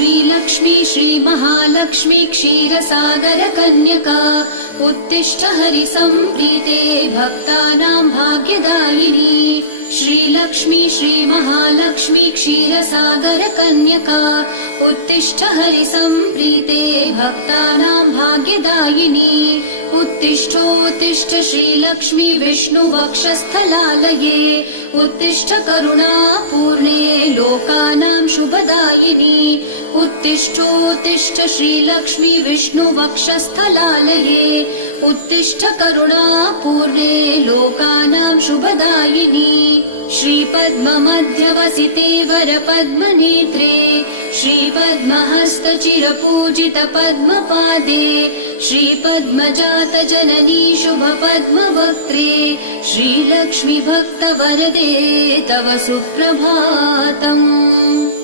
श्रीलक्ष्मी श्रीमहालक्ष्मी क्षीरसागरकन्यका उत्तिष्ठ हरिसम्प्रीते भक्तानां भाग्यदायिनी। श्रीलक्ष्मी श्रीमहालक्ष्मी क्षीरसागरकन्यका उत्तिष्ठ हरिसम्प्रीते भक्तानां भाग्यदायिनी। उत्तिष्ठोत्तिष्ठ श्रीलक्ष्मी विष्णुवक्षस्थलालये उत्तिष्ठ करुणापूर्णे लोकानां शुभदायिनी। उत्तिष्ठोत्तिष्ठ श्रीलक्ष्मी विष्णुवक्षस्थलालये उत्तिष्ठ करुणापूर्णे लोकानां शुभदायिनी। श्रीपद्ममध्यवसिते वरपद्मनेत्रे श्रीपद्महस्तचिरपूजित पद्मपादे श्रीपद्मजातजननी शुभपद्मवक्त्रे श्रीलक्ष्मी भक्तवरदे तव सुप्रभातम्।